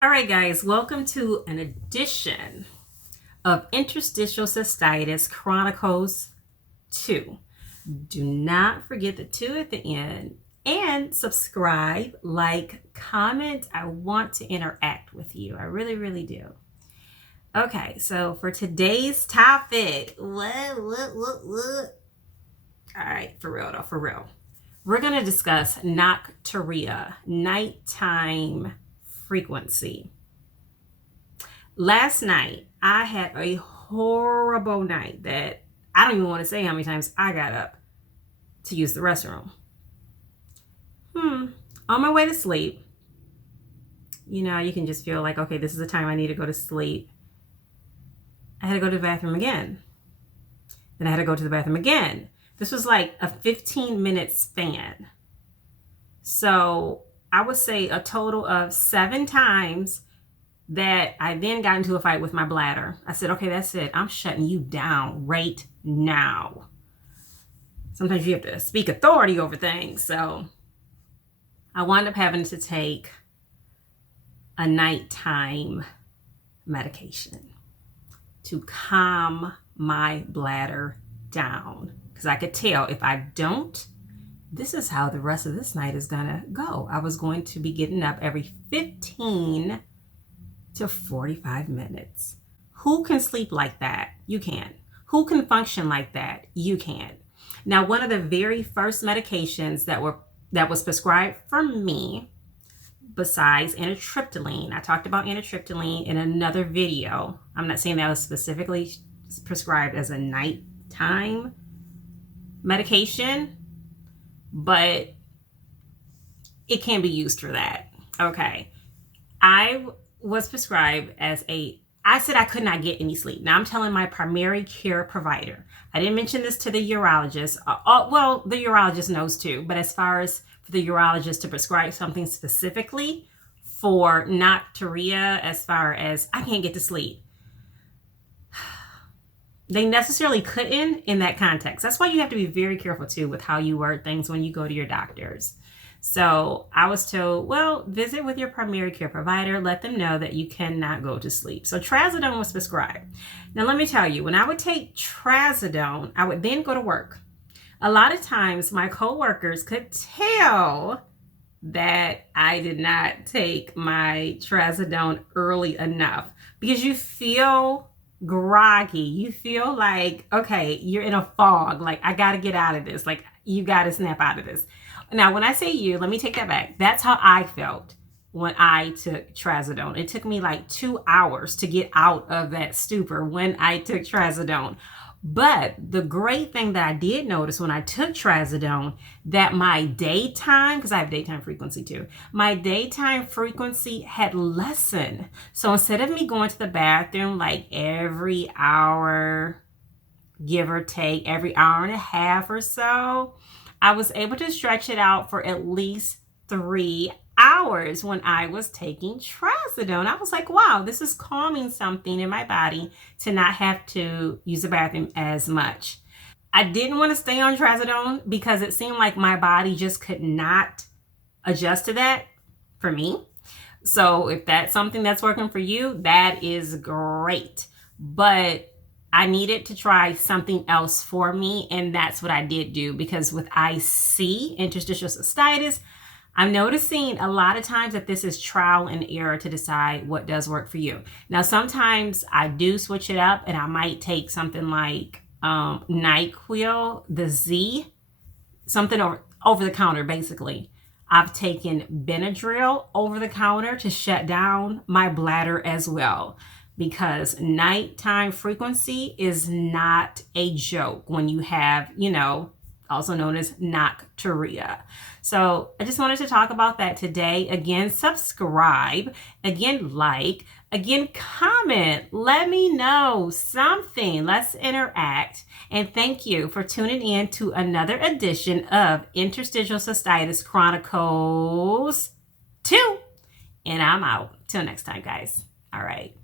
All right, guys, welcome to an edition of Interstitial Cystitis Chronicles 2. Do not forget the 2 at the end and subscribe, like, comment. I want to interact with you. I really, really do. Okay, so for today's topic, what? All right, for real though, for real. We're going to discuss nocturia, nighttime frequency. Last night, I had a horrible night that I don't even want to say how many times I got up to use the restroom. On my way to sleep, you can just feel like, okay, this is the time I need to go to sleep. I had to go to the bathroom again. Then I had to go to the bathroom again. This was like a 15-minute span. So I would say a total of 7 times that I then got into a fight with my bladder. I said, okay, that's it. I'm shutting you down right now. Sometimes you have to speak authority over things. So I wound up having to take a nighttime medication to calm my bladder down. Because I could tell if I don't, this is how the rest of this night is gonna go. I was going to be getting up every 15 to 45 minutes. Who can sleep like that? You can. Who can function like that? You can. Now, one of the very first medications that was prescribed for me, besides anatriptyline, I talked about anatriptyline in another video. I'm not saying that was specifically prescribed as a nighttime medication, but it can be used for that. Okay. I was prescribed I said I could not get any sleep. Now I'm telling my primary care provider. I didn't mention this to the urologist. Well, the urologist knows too, but as far as for the urologist to prescribe something specifically for nocturia, as far as I can't get to sleep, they necessarily couldn't in that context. That's why you have to be very careful too with how you word things when you go to your doctors. So I was told, well, visit with your primary care provider. Let them know that you cannot go to sleep. So Trazodone was prescribed. Now, let me tell you, when I would take Trazodone, I would then go to work. A lot of times my coworkers could tell that I did not take my Trazodone early enough because you feel groggy. You feel like, okay, you're in a fog. Like, I got to get out of this. Like, you got to snap out of this. Now, when I say you, let me take that back. That's how I felt when I took Trazodone. It took me like 2 hours to get out of that stupor when I took Trazodone. But the great thing that I did notice when I took Trazodone, that my daytime, because I have daytime frequency too, my daytime frequency had lessened. So instead of me going to the bathroom like every hour, give or take, every hour and a half or so, I was able to stretch it out for at least 3 hours when I was taking Trazodone. I was like, wow, this is calming something in my body to not have to use the bathroom as much. I didn't want to stay on Trazodone because it seemed like my body just could not adjust to that for me. So if that's something that's working for you, that is great. But I needed to try something else for me, and that's what I did do, because with IC, interstitial cystitis, I'm noticing a lot of times that this is trial and error to decide what does work for you. Now, sometimes I do switch it up, and I might take something like NyQuil, the Z, something over the counter, basically. I've taken Benadryl over the counter to shut down my bladder as well, because nighttime frequency is not a joke when you have, also known as nocturia. So I just wanted to talk about that today. Again, subscribe, again, like, again, comment, let me know something. Let's interact. And thank you for tuning in to another edition of Interstitial Cystitis Chronicles 2. And I'm out. Till next time, guys. All right.